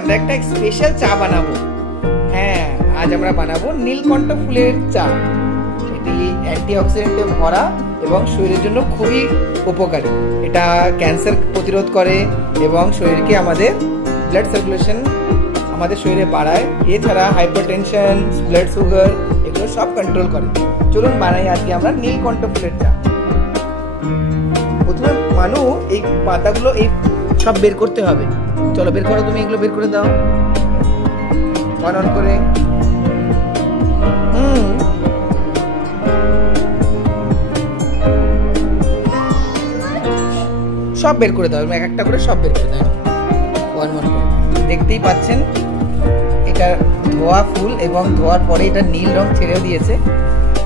আমরা একটা স্পেশাল চা বানাবো। হ্যাঁ, আজ আমরা বানাবো নীলকণ্ঠ ফুলের চা। এটি অ্যান্টিঅক্সিডেন্টে ভরা এবং শরীরের জন্য খুবই উপকারী। এটা ক্যান্সার প্রতিরোধ করে এবং শরীরকে আমাদের ব্লাড সার্কুলেশন আমাদের শরীরে বাড়ায়। এছাড়া হাইপারটেনশন, ব্লাড সুগার এগুলো সব কন্ট্রোল করে। চলুন বানাই আজকে আমরা নীলকণ্ঠ ফুলের চা। প্রথমে মানু এই পাতাগুলো এই সব বের করতে হবে। চলো বের করো, তুমি এগুলো বের করে দাও অন করে। সব বের করে দাও, এক একটা করে সব বের করে দাও ওয়ান ওয়ান করে। দেখতেই পাচ্ছেন এটা ধোয়া ফুল এবং ধোয়ার পরে এটা নীল রং ছেড়েও দিয়েছে।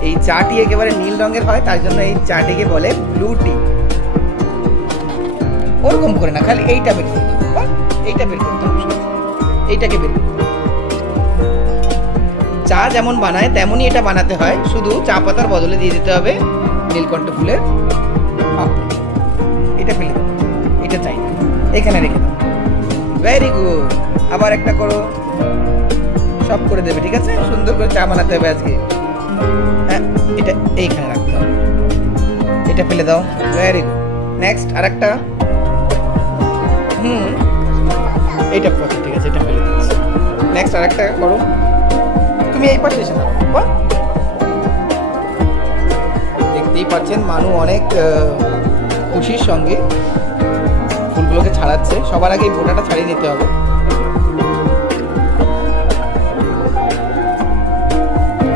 এই চাটি একেবারে নীল রঙের হয়, তার জন্য এই চাটিকে বলে ব্লু টি। ওরকম করে না, খালি এইটা বের করতে হবে, এইটা বের করতে হবে, এইটাকে বের করতে হবে। চা যেমন বানায় তেমনই এটা বানাতে হয়, শুধু চা পাতার বদলে দিয়ে দিতে হবে নীলকণ্ঠ ফুলের পাপড়ি। এটা ফেলে দাও, এটা চাই না, এখানে রেখে দাও। ভেরি গুড, আবার একটা করো, সব করে দেবে, ঠিক আছে? সুন্দর করে চা বানাতে হবে আজকে। হ্যাঁ, এটা এইখানে রাখতে হবে, এটা ফেলে দাও। ভেরি গুড, নেক্সট আর একটা। এইটা পচে, ঠিক আছে, এটা ফেলে দিচ্ছি। নেক্সট আর একটা করো, তুমি এই পাশে এসে দাও। দেখতেই পাচ্ছেন মানু অনেক খুশির সঙ্গে ফুলগুলোকে ছাড়াচ্ছে। সবার আগে এই বোটাটা ছাড়িয়ে নিতে হবে।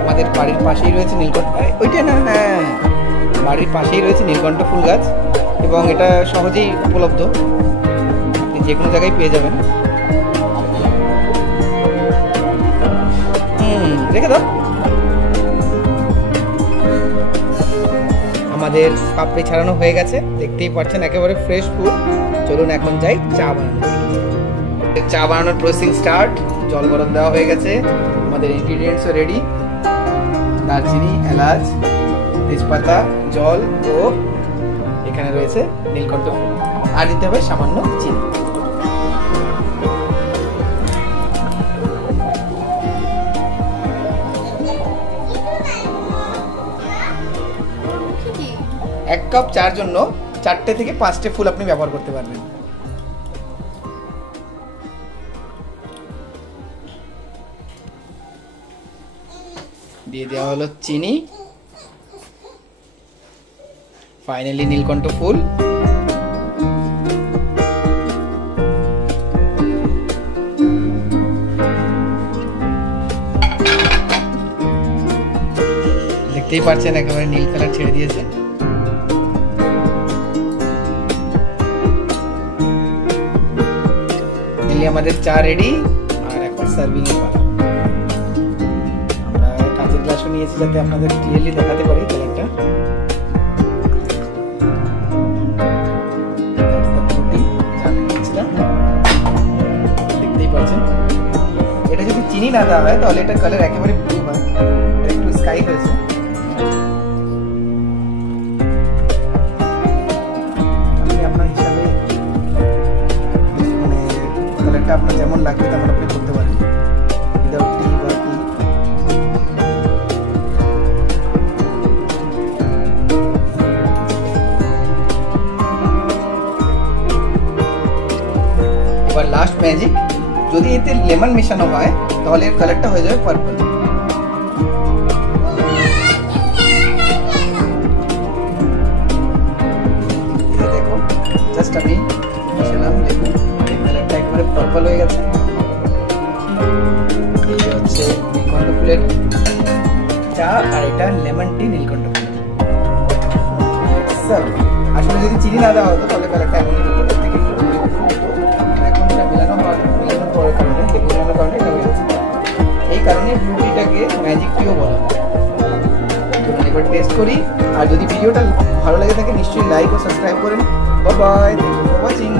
আমাদের বাড়ির পাশেই রয়েছে নীলকণ্ঠ, ওইটা না, হ্যাঁ, বাড়ির পাশেই রয়েছে নীলকণ্ঠ ফুল গাছ এবং এটা সহজেই উপলব্ধ, যে কোনো জায়গায় পেয়ে যাবেন। রেখে দাও। আমাদের পাপড়ি ছাড়ানো হয়ে গেছে, দেখতেই পাচ্ছেন একেবারে ফ্রেশ ফুল। চলুন এখন যাই চা বানানো। চা বানানোর প্রসেসিং স্টার্ট। জল গরম দেওয়া হয়ে গেছে, আমাদের ইনগ্রিডিয়েন্টসও রেডি। দারচিনি, এলাচ, তেজপাতা, জল ও এখানে রয়েছে নীলকণ্ঠ ফুল। আর দিতে হবে সামান্য চিনি। এক কাপ চার জন্য 4টে থেকে 5টে ফুল আপনি ব্যবহার করতে পারবেন। দিয়ে দেওয়া হলো চিনি, ফাইনালি নীলকণ্ঠ ফুল। দেখতেই পাচ্ছেন একেবারে নীল কালার ছেড়ে দিয়েছে। আমাদের চা রেডি, আর এখন সার্ভিং এর পালা। আমরা কাঁচের গ্লাসও নিয়েছি যাতে আপনাদের ক্লিয়ারলি দেখাতে পারি কালারটা। দেখতেই পাচ্ছেন, এটা যদি চিনি না দেওয়া হয় তাহলে এটা কালার একেবারে ব্লু হয়, একটু স্কাই হয়েছে। আপনার যেমন লাগবে তেমন আপনি করতে পারেন, উইদাউট টি বা টি। এবার লাস্ট ম্যাজিক, যদি এতে লেমন মেশানো হয় তাহলে এর কালারটা হয়ে যাবে পার্পল। দেখো, জাস্ট আমি মেশালাম লেবু, একবারে পার্পল হয়ে গেছে। এই হচ্ছে নীলকণ্ঠ ফুলের চা, আর এটা লেমন টি নীলকণ্ঠ ফুল। আসলে যদি চিনি না দেওয়া হতো তাহলে কালারটা এমনই হতো, থেকে এখন এটা মেলানোর পরের কারণে, লেবু মেলানোর কারণে এটা হয়ে গেছে। এই কারণে ব্লু টিটাকে ম্যাজিক টিও বলা হয়। চলুন এবার টেস্ট করি। আর যদি ভিডিওটা ভালো লেগে থাকে নিশ্চয়ই লাইক ও সাবস্ক্রাইব করেন। Bye bye, thank you for watching.